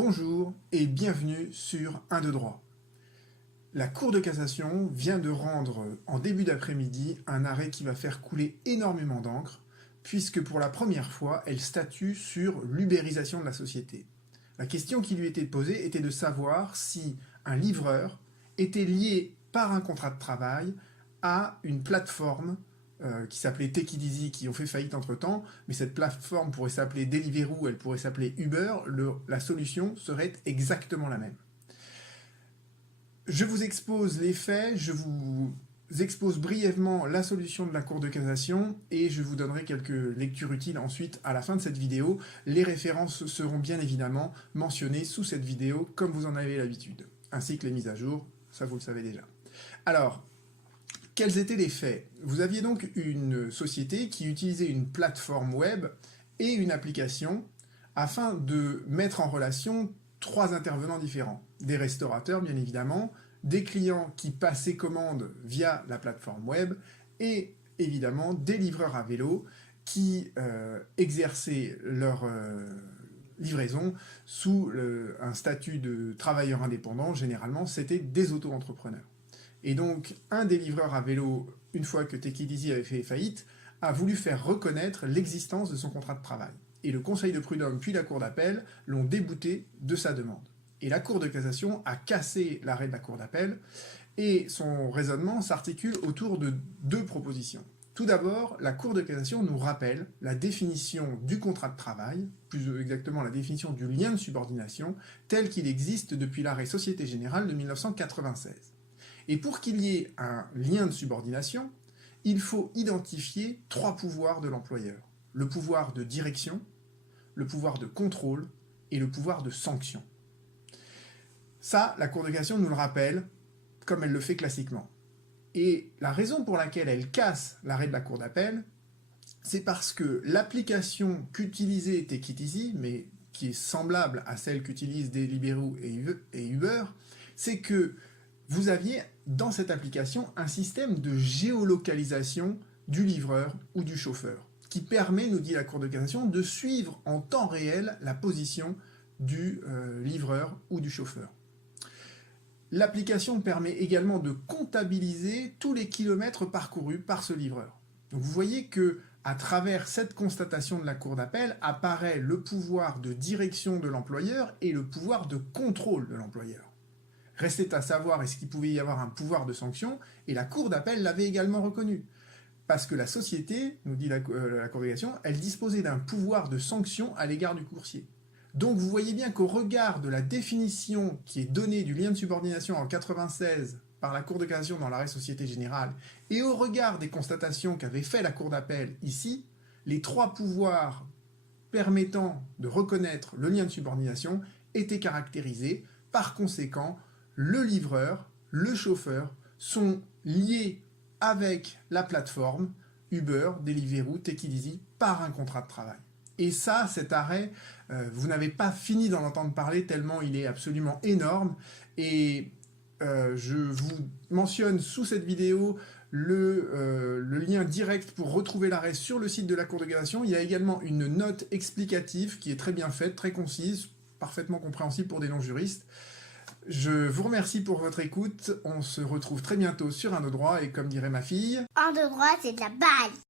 Bonjour et bienvenue sur 1 de droit. La Cour de cassation vient de rendre en début d'après-midi un arrêt qui va faire couler énormément d'encre, puisque pour la première fois, elle statue sur l'ubérisation de la société. La question qui lui était posée était de savoir si un livreur était lié par un contrat de travail à une plateforme qui s'appelait Take It Easy, qui ont fait faillite entre-temps, mais cette plateforme pourrait s'appeler Deliveroo, elle pourrait s'appeler Uber, la solution serait exactement la même. Je vous expose les faits, je vous expose brièvement la solution de la Cour de cassation et je vous donnerai quelques lectures utiles ensuite à la fin de cette vidéo. Les références seront bien évidemment mentionnées sous cette vidéo comme vous en avez l'habitude, ainsi que les mises à jour, ça vous le savez déjà. Alors, quels étaient les faits? Vous aviez donc une société qui utilisait une plateforme web et une application afin de mettre en relation trois intervenants différents. Des restaurateurs, bien évidemment, des clients qui passaient commande via la plateforme web et évidemment des livreurs à vélo qui exerçaient leur livraison sous un statut de travailleur indépendant. Généralement, c'était des auto-entrepreneurs. Et donc, un des livreurs à vélo, une fois que Take It Easy avait fait faillite, a voulu faire reconnaître l'existence de son contrat de travail. Et le Conseil de prud'homme puis la Cour d'appel l'ont débouté de sa demande. Et la Cour de cassation a cassé l'arrêt de la Cour d'appel, et son raisonnement s'articule autour de deux propositions. Tout d'abord, la Cour de cassation nous rappelle la définition du contrat de travail, plus exactement la définition du lien de subordination, tel qu'il existe depuis l'arrêt Société Générale de 1996. Et pour qu'il y ait un lien de subordination, il faut identifier trois pouvoirs de l'employeur. Le pouvoir de direction, le pouvoir de contrôle et le pouvoir de sanction. Ça, la Cour de cassation nous le rappelle, comme elle le fait classiquement. Et la raison pour laquelle elle casse l'arrêt de la Cour d'appel, c'est parce que l'application qu'utilisait Take It Easy, mais qui est semblable à celle qu'utilisent Deliveroo et Uber, c'est que vous aviez dans cette application un système de géolocalisation du livreur ou du chauffeur, qui permet, nous dit la Cour de cassation, de suivre en temps réel la position du livreur ou du chauffeur. L'application permet également de comptabiliser tous les kilomètres parcourus par ce livreur. Donc vous voyez que à travers cette constatation de la Cour d'appel apparaît le pouvoir de direction de l'employeur et le pouvoir de contrôle de l'employeur. Restait à savoir est-ce qu'il pouvait y avoir un pouvoir de sanction, et la Cour d'appel l'avait également reconnu. Parce que la société, nous dit la Cour de cassation, elle disposait d'un pouvoir de sanction à l'égard du coursier. Donc vous voyez bien qu'au regard de la définition qui est donnée du lien de subordination en 1996 par la Cour de cassation dans l'arrêt Société Générale, et au regard des constatations qu'avait fait la Cour d'appel ici, les trois pouvoirs permettant de reconnaître le lien de subordination étaient caractérisés. Par conséquent, le livreur, le chauffeur sont liés avec la plateforme Uber, Deliveroo, Take It Easy par un contrat de travail. Et ça, cet arrêt, vous n'avez pas fini d'en entendre parler tellement il est absolument énorme. Et je vous mentionne sous cette vidéo le lien direct pour retrouver l'arrêt sur le site de la Cour de cassation. Il y a également une note explicative qui est très bien faite, très concise, parfaitement compréhensible pour des non-juristes. Je vous remercie pour votre écoute. On se retrouve très bientôt sur 1 de droit et comme dirait ma fille... 1 de droit, c'est de la balle.